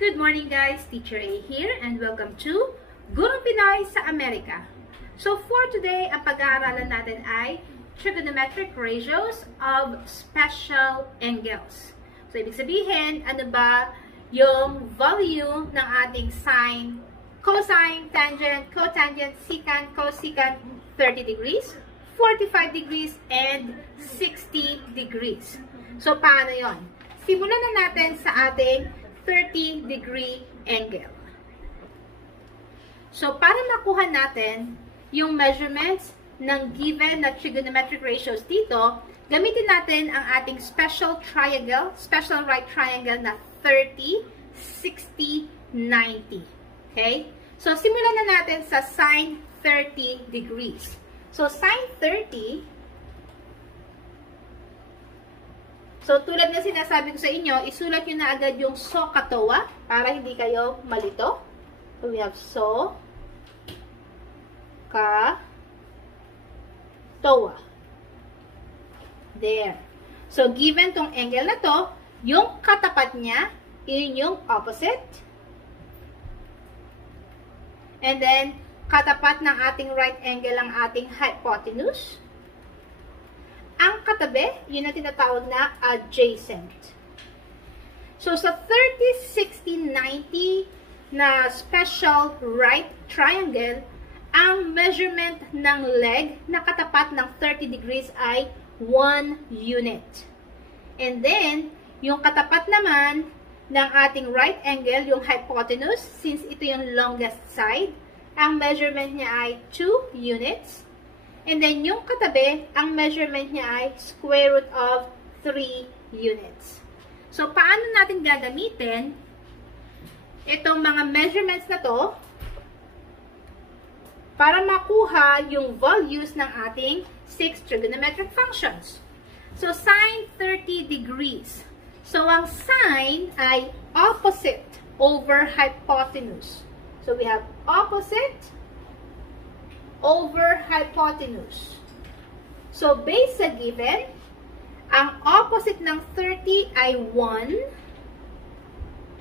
Good morning guys, Teacher A here and welcome to Gurong Pinoy sa Amerika. So for today, ang pag-aaralan natin ay trigonometric ratios of special angles. So ibig sabihin, ano ba yung value ng ating sine, cosine, tangent, cotangent, secant, cosecant, 30 degrees, 45 degrees, and 60 degrees. So paano yon? Simulan na natin sa ating 30-degree angle. So, para makuha natin yung measurements ng given na trigonometric ratios dito, gamitin natin ang ating special triangle, special right triangle na 30, 60, 90. Okay? So, simulan na natin sa sine 30 degrees. So, sine 30, so, tulad na sinasabi ko sa inyo, isulat nyo na agad yung SOHCAHTOA para hindi kayo malito. So, we have SOHCAHTOA. There. So, given tong angle na to, yung katapat niya, yun yung opposite. And then, katapat ng ating right angle ang ating hypotenuse. Ang katabi, yun ang tinatawag na adjacent. So, sa 30, 60, 90 na special right triangle, ang measurement ng leg na katapat ng 30 degrees ay 1 unit. And then, yung katapat naman ng ating right angle, yung hypotenuse, since ito yung longest side, ang measurement niya ay 2 units. And then, yung katabi, ang measurement niya ay square root of 3 units. So, paano natin gagamitin itong mga measurements na to para makuha yung values ng ating 6 trigonometric functions? So, sine 30 degrees. So, ang sine ay opposite over hypotenuse. So, we have opposite over hypotenuse. So, based sa given, ang opposite ng 30 ay 1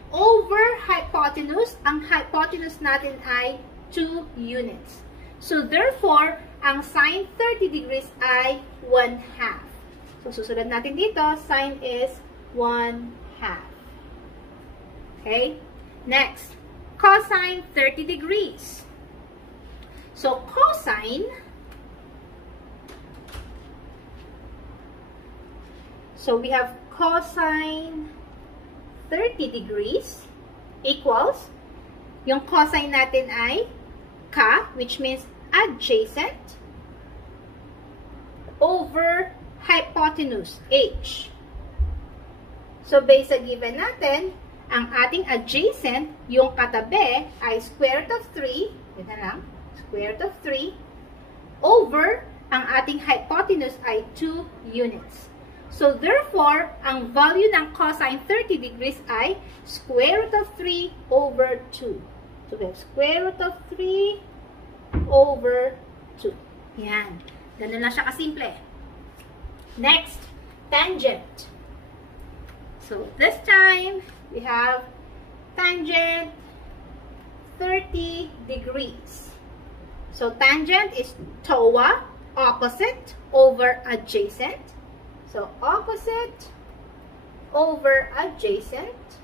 over hypotenuse. Ang hypotenuse natin ay 2 units. So, therefore, ang sine 30 degrees ay 1/2. So, susunod natin dito, sine is 1/2. Okay? Next, cosine 30 degrees. So, cosine, so we have cosine 30 degrees equals, yung cosine natin ay ka, which means adjacent, over hypotenuse, h. So, based sa given natin, ang ating adjacent, yung katabi, ay square root of 3, ito na lang, square root of 3 over ang ating hypotenuse ay 2 units. So, therefore, ang value ng cosine 30 degrees ay square root of 3 over 2. So, we have square root of 3 over 2. Yan. Ganun lang siya kasimple. Next, tangent. So, this time, we have tangent 30 degrees. So, tangent is TOA, opposite, over adjacent. So, opposite over adjacent.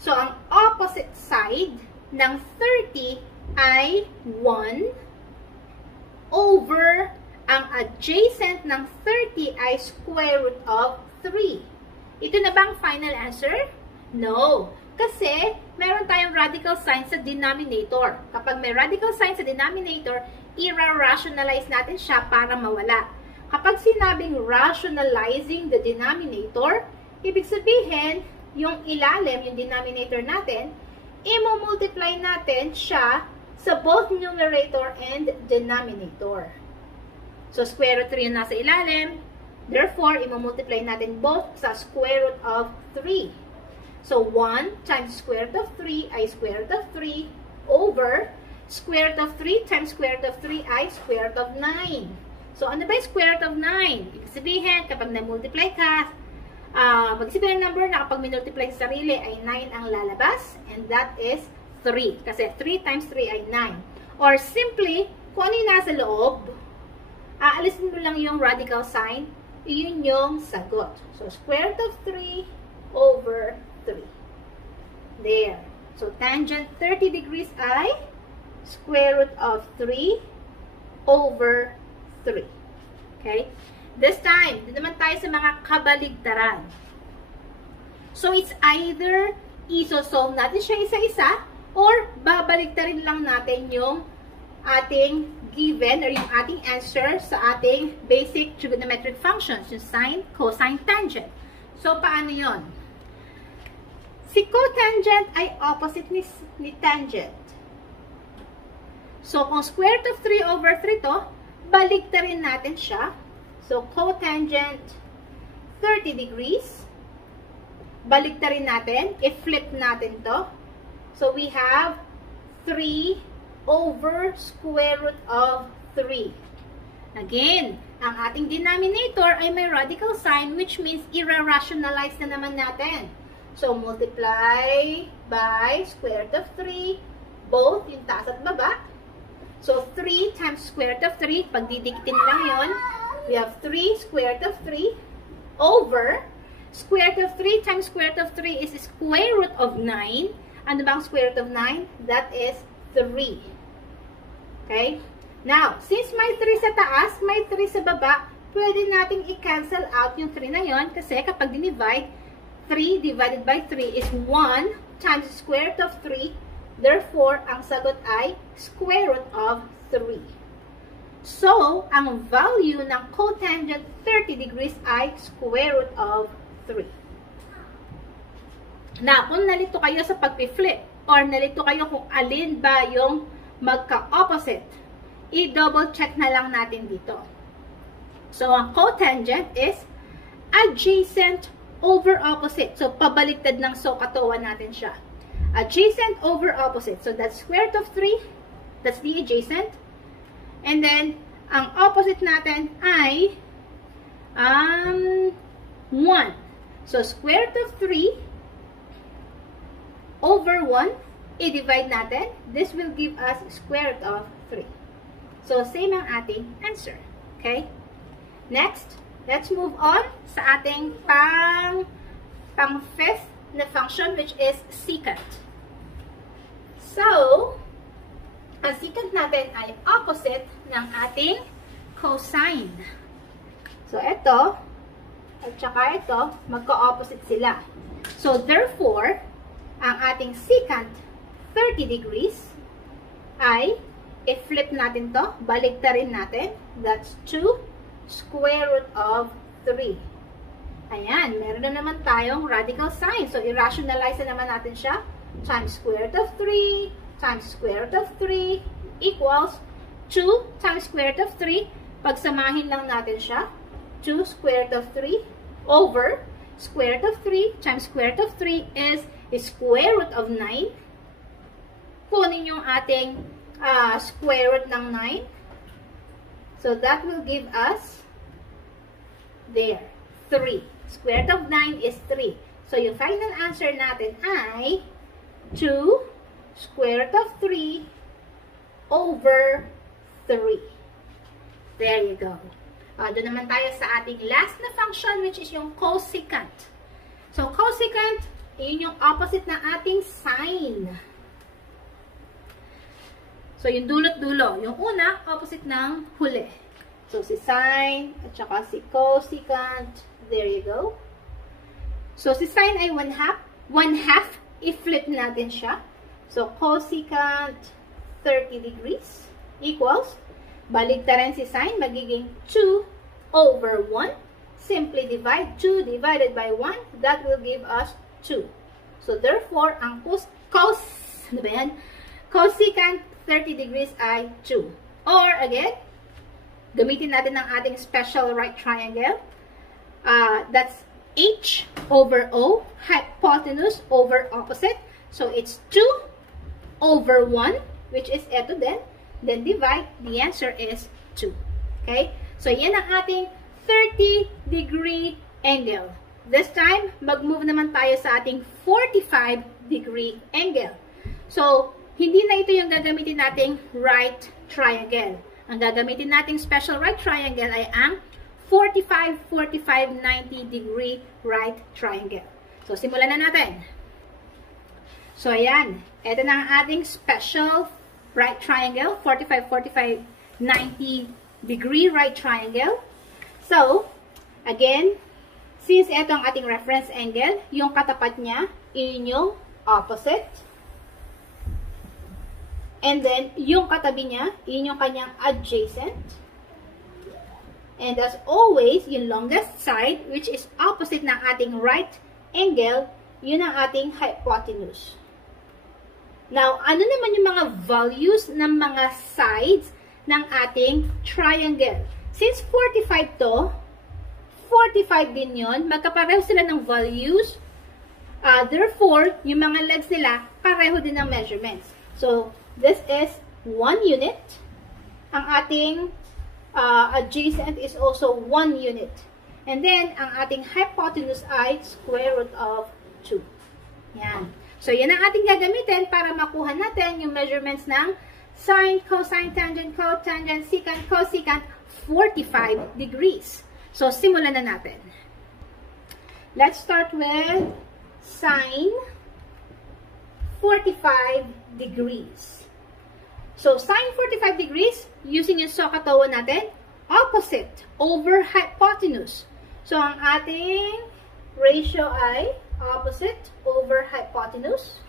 So, ang opposite side ng 30 ay 1 over ang adjacent ng 30 ay square root of 3. Ito na bang final answer? No. Kasi, meron tayong radical sign sa denominator. Kapag may radical sign sa denominator, i-rationalize natin siya para mawala. Kapag sinabing rationalizing the denominator, ibig sabihin, yung ilalim, yung denominator natin, i-multiply natin siya sa both numerator and denominator. So, square root 3 yung nasa ilalim. Therefore, i-multiply natin both sa square root of 3. So, 1 times square root of 3 ay square root of 3 over square root of 3 times square root of 3 ay square root of 9. So, ano ba yung square root of 9? Ibig sabihin, kapag na-multiply ka Mag-isipin ng number na kapag minultiply sa sarili ay 9 ang lalabas, and that is 3. Kasi 3 times 3 ay 9. Or simply, kung ano yung nasa loob, aalisin mo lang yung radical sign, yun yung sagot. So, square root of 3 over 3. There. So, tangent 30 degrees ay square root of 3 over 3. Okay? This time, din naman tayo sa mga kabaligtaran. So, it's either isosolve natin siya isa-isa or babaligtarin lang natin yung ating given or yung ating answer sa ating basic trigonometric functions, yung sine, cosine, tangent. So, paano yon? Si cotangent ay opposite ni tangent. So, kung square root of 3 over 3 to, baligtarin natin siya. So, cotangent 30 degrees. Baligtarin natin. I-flip natin to. So, we have 3 over square root of 3. Again, ang ating denominator ay may radical sign, which means i-rationalize na naman natin. So, multiply by square root of 3, both yung taas at baba. So, 3 times square root of 3, pagdidikitin lang yon, we have 3 square root of 3 over square root of 3 times square root of 3 is square root of 9. Ano bang square root of 9? That is 3. Okay? Now, since may 3 sa taas, may 3 sa baba, pwede nating i-cancel out yung 3 na yon kasi kapag dinivide, 3 divided by 3 is 1 times square root of 3. Therefore, ang sagot ay square root of 3. So, ang value ng cotangent 30 degrees ay square root of 3. Now, kung nalito kayo sa pag-flip or nalito kayo kung alin ba yung magka-opposite, i-double check na lang natin dito. So, ang cotangent is adjacent over opposite. So, pabaliktad ng katawan natin siya. Adjacent over opposite. So, that's square root of 3. That's the adjacent. And then, ang opposite natin ay 1. So, square root of 3 over 1. I-divide natin. This will give us square root of 3. So, same ang ating answer. Okay? Next, let's move on sa ating pang-fifth na function, which is secant. So, ang secant natin ay opposite ng ating cosine. So, ito, at saka ito, magka-opposite sila. So, therefore, ang ating secant 30 degrees ay, i-flip natin to, baligtarin natin. That's 2 square root of 3. Ayan, meron na naman tayong radical sign. So, i-rationalize na naman natin siya. Times square root of 3 times square root of 3 equals 2 times square root of 3. Pagsamahin lang natin siya. 2 square root of 3 over square root of 3 times square root of 3 is square root of 9. Kunin yung ating square root ng 9. So, that will give us there, 3. Square root of 9 is 3. So, yung final answer natin ay 2 square root of 3 over 3. There you go. Doon naman tayo sa ating last na function, which is yung cosecant. So, cosecant, yun yung opposite na ating sine. So, yung dulot-dulo. Yung una, opposite ng huli. So, si sine at saka si cosecant. There you go. So, si sine ay 1/2. 1/2, i-flip natin siya. So, cosecant 30 degrees equals, baligtaran si sine, magiging 2 over 1. Simply divide 2 divided by 1. That will give us 2. So, therefore, ang cosecant 30 degrees ay 2. Or, again, gamitin natin ang ating special right triangle. That's H over O, hypotenuse over opposite. So, it's 2 over 1, which is eto din. Then, divide. The answer is 2. Okay? So, yan ang ating 30-degree angle. this time, mag-move naman tayo sa ating 45-degree angle. So, hindi na ito yung gagamitin nating right triangle. Ang gagamitin nating special right triangle ay ang 45, 45, 90 degree right triangle. So, simulan na natin. So, ayan. Ito na ang ating special right triangle. 45, 45, 90 degree right triangle. So, again, since ito ang ating reference angle, yung katapat niya, yung opposite. And then, yung katabi niya, yung kanyang adjacent. And as always, yung longest side, which is opposite ng ating right angle, yun ang ating hypotenuse. Now, ano naman yung mga values ng mga sides ng ating triangle? Since 45 to, 45 din yun, magkapareho sila ng values. Therefore, yung mga legs nila, pareho din ng measurements. So, this is 1 unit. Ang ating adjacent is also 1 unit. And then, ang ating hypotenuse ay square root of 2. Yan. So, yan ang ating gagamitin para makuha natin yung measurements ng sine, cosine, tangent, cotangent, secant, cosecant, 45 degrees. So, simulan na natin. Let's start with sine 45 degrees. So, sine 45 degrees, using yung SOHCAHTOA natin, opposite over hypotenuse. So, ang ating ratio ay opposite over hypotenuse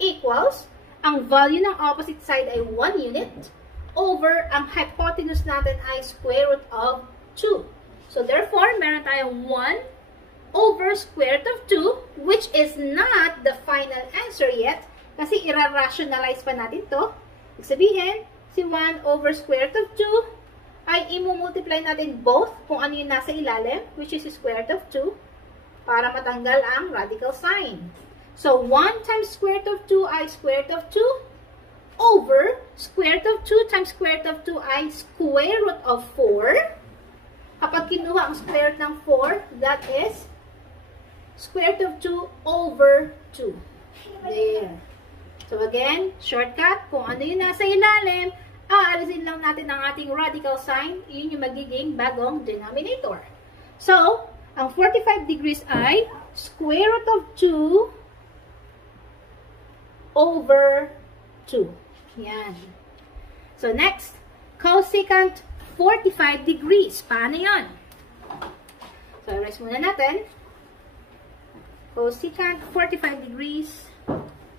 equals, ang value ng opposite side ay 1 unit over ang hypotenuse natin ay square root of 2. So, therefore, meron tayong 1 over square root of 2, which is not the final answer yet, kasi ira-rationalize pa natin to. Ibig sabihin, si 1 over square root of 2 ay imumultiply natin both kung ano yung nasa ilalim, which is square root of 2, para matanggal ang radical sign. So, 1 times square root of 2 ay square root of 2 over square root of 2 times square root of 2 ay square root of 4. Kapag kinuha ang square root ng 4, that is square root of 2 over 2. There. So, again, shortcut, kung ano yung nasa ilalim, aalisin lang natin ang ating radical sign, yun yung magiging bagong denominator. So, ang 45 degrees ay square root of 2 over 2. Yan. So, next, cosecant 45 degrees. Paano yan? So, erase muna natin. Cosecant 45 degrees.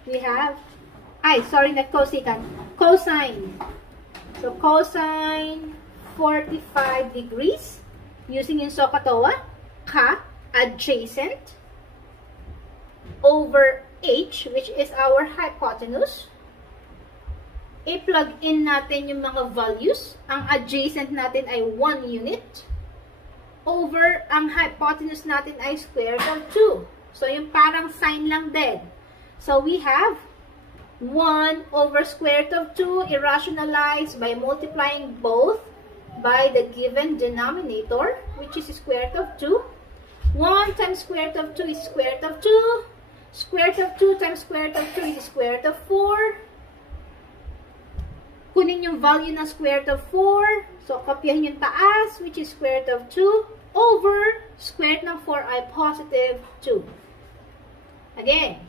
We have, not cosecant, cosine. So, cosine 45 degrees. Using yung SOHCAHTOA, adjacent over h, which is our hypotenuse. I-plug in natin yung mga values. Ang adjacent natin ay 1 unit. Over ang hypotenuse natin ay square root of 2. So, yung parang sign lang din. So, we have 1 over square root of 2 irrationalized by multiplying both by the given denominator, which is square root of 2. 1 times square root of 2 is square root of 2. Square root of 2 times square root of 2 is square root of 4. Kunin yung value ng square root of 4. So, kopyahin yung taas, which is square root of 2, over square root ng 4 ay positive 2. Again,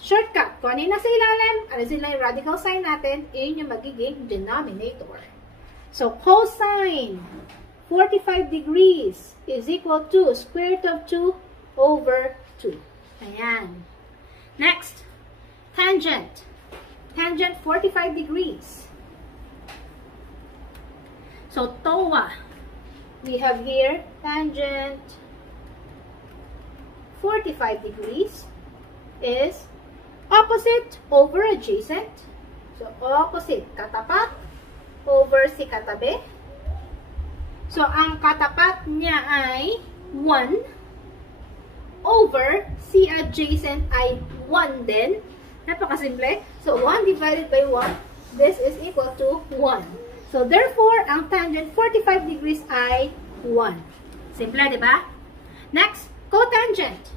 shortcut. Kung ano yung nasa ilalim, alisin lang yung radical sign natin, yun yung magiging denominator. So, cosine 45 degrees is equal to square root of 2 over 2. Ayan. Next, tangent. Tangent 45 degrees. So, TOA. We have here tangent 45 degrees is opposite over adjacent. So, opposite, katapat over si katabi. So, ang katapat niya ay 1 over si adjacent ay 1 din. Napakasimple. So, 1 divided by 1, this is equal to 1. So, therefore, ang tangent 45 degrees ay 1. Simple, di ba? Next, cotangent.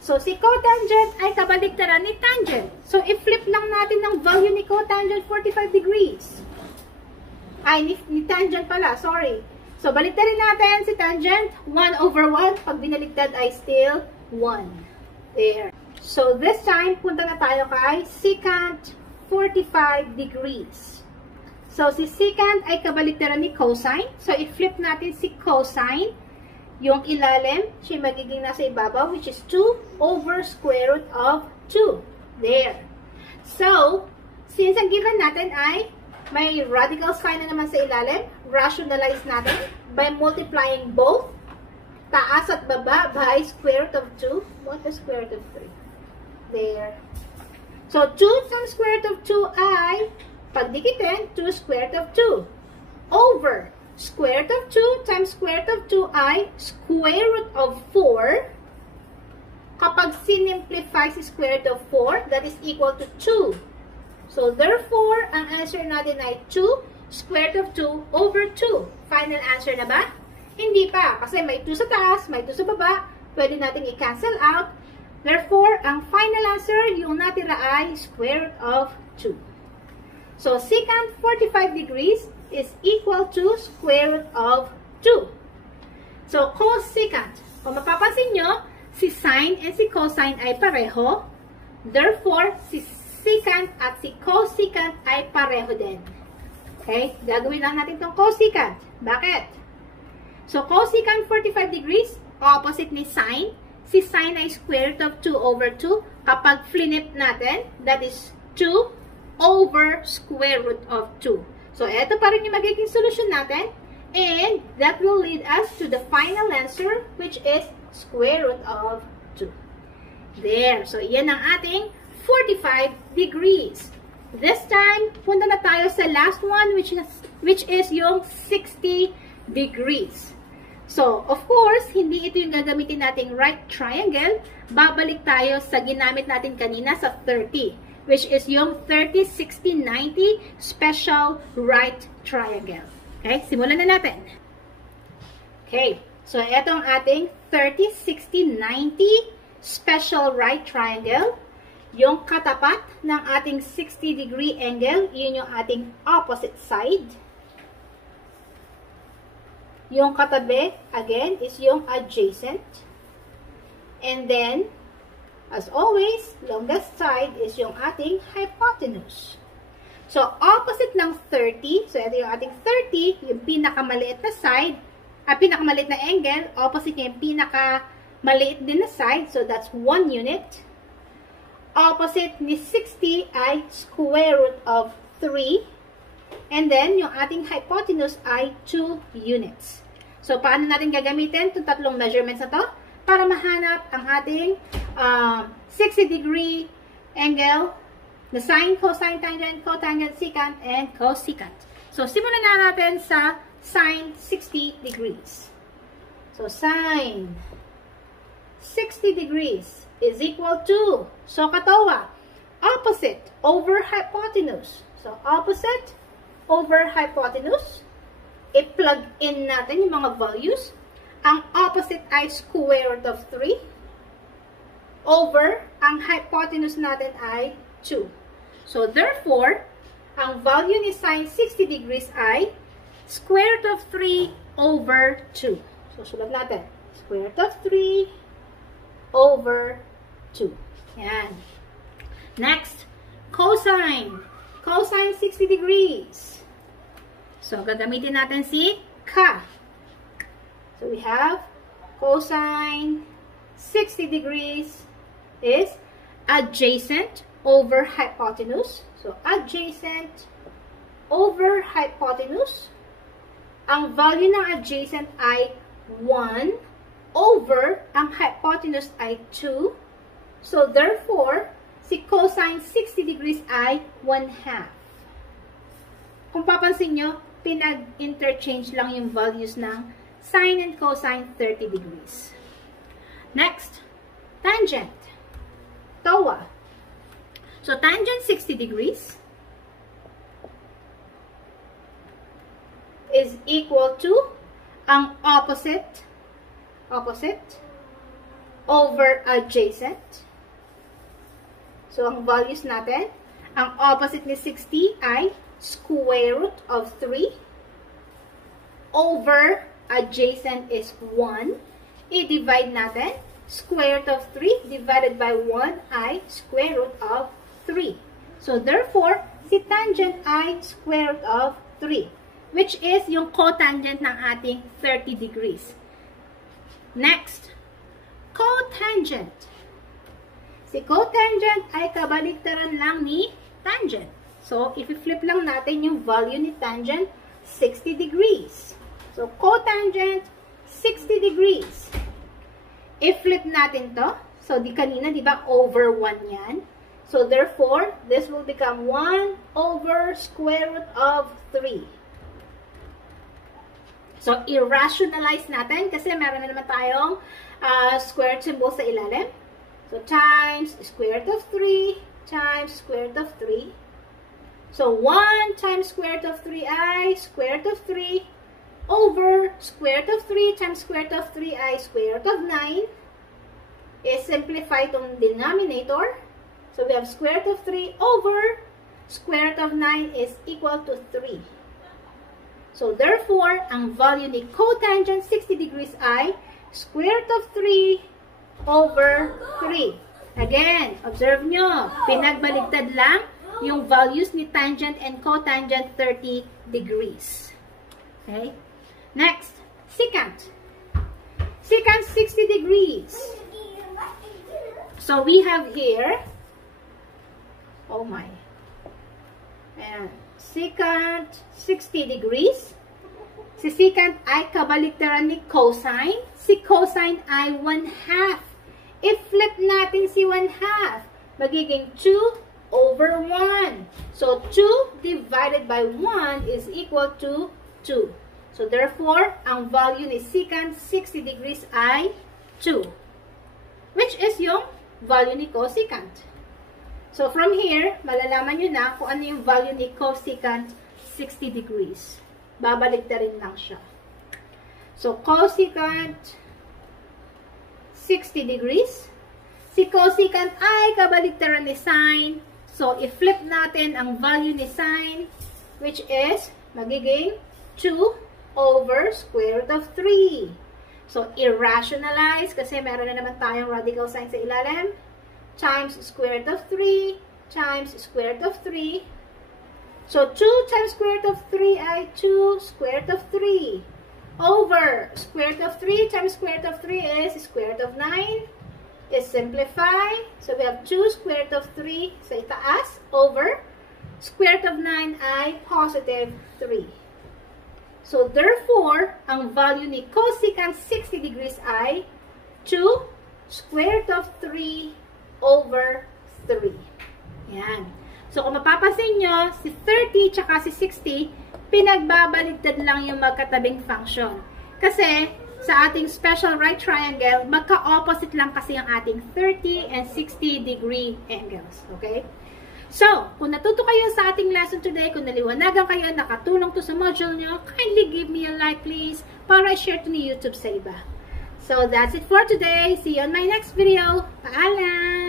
So, si cotangent ay kabaligtaran ni tangent. So, i-flip lang natin ng value ni cotangent 45 degrees. Ay, ni tangent pala, sorry. So, baligtarin natin si tangent, 1 over 1. Pag binaligtad ay still 1. There. So, this time, punta na tayo kay secant 45 degrees. So, si secant ay kabaligtaran ni cosine. So, i-flip natin si cosine. Yung ilalim, siya magiging nasa ibabaw, which is 2 over square root of 2. There. So, since ang given natin ay may radical sign na naman sa ilalim, rationalize natin by multiplying both taas at baba by square root of 2. What is square root of 3? There. So, 2 times square root of 2 ay, pagdikitin, 2 square root of 2 over square root of 2 times square root of 2 ay square root of 4. Kapag sinimplify si square root of 4, that is equal to 2. So, therefore, ang answer natin ay 2 square root of 2 over 2. Final answer na ba? Hindi pa. Kasi may 2 sa taas, may 2 sa baba. Pwede natin i-cancel out. Therefore, ang final answer, yung natira ay square root of 2. So, secant 45 degrees is equal to square root of 2. So, cosecant. Kung mapapansin nyo, si sine and si cosine ay pareho. Therefore, si secant at si cosecant ay pareho din. Okay? Gagawin lang natin itong cosecant. Bakit? So, cosecant 45 degrees, opposite ni sine. Si sine ay square root of 2 over 2. Kapag flip natin, that is 2 over square root of 2. So, ito pa rin yung magiging solution natin. And that will lead us to the final answer, which is square root of 2. There. So, yan ang ating 45 degrees. This time, punta na tayo sa last one, which is yung 60 degrees. So, of course, hindi ito yung gagamitin nating right triangle. Babalik tayo sa ginamit natin kanina sa 30. Which is yung 30, 60, 90 special right triangle. Okay, simulan na natin. Okay, so ito ang ating 30, 60, 90 special right triangle. Yung katapat ng ating 60 degree angle, yun yung ating opposite side. Yung katabi, again, is yung adjacent. And then, as always, longest side is yung ating hypotenuse. So, opposite ng 30, so ito yung ating 30, yung pinakamaliit na side, pinakamaliit na angle, opposite niya yung pinakamaliit din na side, so that's 1 unit. Opposite ni 60 ay square root of 3. And then, yung ating hypotenuse ay 2 units. So, paano natin gagamitin itong tatlong measurements na to? Para mahanap ang ating 60 degree angle, the sine, cosine, tangent, cotangent, secant, and cosecant. So, simulan na natin sa sine 60 degrees. So, sine 60 degrees is equal to, so katawa, opposite over hypotenuse. So, opposite over hypotenuse. I-plug in natin yung mga values. Ang opposite ay square root of 3 over ang hypotenuse natin ay 2. So, therefore, ang value ni sine 60 degrees ay square root of 3 over 2. So, sulat natin. Square root of 3 over 2. Yan. Next, cosine. Cosine 60 degrees. So, gagamitin natin si ka. So, we have cosine 60 degrees is adjacent over hypotenuse. So, adjacent over hypotenuse. Ang value ng adjacent ay 1 over ang hypotenuse ay 2. So, therefore, si cosine 60 degrees ay 1/2. Kung papansin nyo, pinag-interchange lang yung values ng sine and cosine 30 degrees. Next, tangent. TOA. So, tangent 60 degrees is equal to ang opposite over adjacent. So, ang values natin, ang opposite ni 60 ay square root of 3 over adjacent is 1. I-divide natin. Square root of 3 divided by 1 ay square root of 3. So, therefore, si tangent ay square root of 3, which is yung cotangent ng ating 30 degrees. Next, cotangent. Si cotangent ay kabaliktaran lang ni tangent. So, if-flip lang natin yung value ni tangent, 60 degrees. So, cotangent, 60 degrees. I-flip natin to. So, kanina, di ba, over 1 yan. So, therefore, this will become 1 over square root of 3. So, i-rationalize natin kasi meron na naman tayong square symbol sa ilalim. So, times square root of 3 times square root of 3. So, 1 times square root of 3 ay square root of 3 over square root of 3 times square root of 3 ay square root of 9. I-simplify itong denominator. So, we have square root of 3 over square root of 9 is equal to 3. So, therefore, ang value ni cotangent 60 degrees ay square root of 3 over 3. Again, observe nyo, pinagbaligtad lang yung values ni tangent and cotangent 30 degrees. Okay? Next, secant. Secant 60 degrees. So, we have here, oh my, ayan, secant 60 degrees. Si secant ay kabaliktaran ni cosine. Si cosine ay 1/2. I-flip natin si 1/2. Magiging 2 over 1. So, 2 divided by 1 is equal to 2. So, therefore, ang value ni secant 60 degrees ay 2. Which is yung value ni cosecant. So, from here, malalaman nyo na kung ano yung value ni cosecant 60 degrees. Babaligtarin lang siya. So, cosecant 60 degrees. Si cosecant ay kabaligtaran ni sine. So, i-flip natin ang value ni sine, which is magiging 2 over square root of 3. So, irrationalize kasi meron na naman tayong radical sign sa ilalim. Times square root of 3 times square root of 3. So, 2 times square root of 3 ay 2 square root of 3. Over square root of 3 times square root of 3 is square root of 9. Is simplify. So, we have 2 square root of 3 sa itaas over square root of 9 ay positive 3. So, therefore, ang value ni cosecant 60 degrees ay 2 square root of 3 over 3. Yan. So, kung mapapansin nyo, si 30 tsaka si 60, pinagbabaligtad lang yung magkatabing function. Kasi, sa ating special right triangle, magka-opposite lang kasi yung ating 30 and 60 degree angles. Okay? So, kung natuto kayo sa ating lesson today, kung naliwanagan kayo, nakatulong to sa module nyo, kindly give me a like please para i-share to ni YouTube sa iba. So, that's it for today. See you on my next video. Paalam!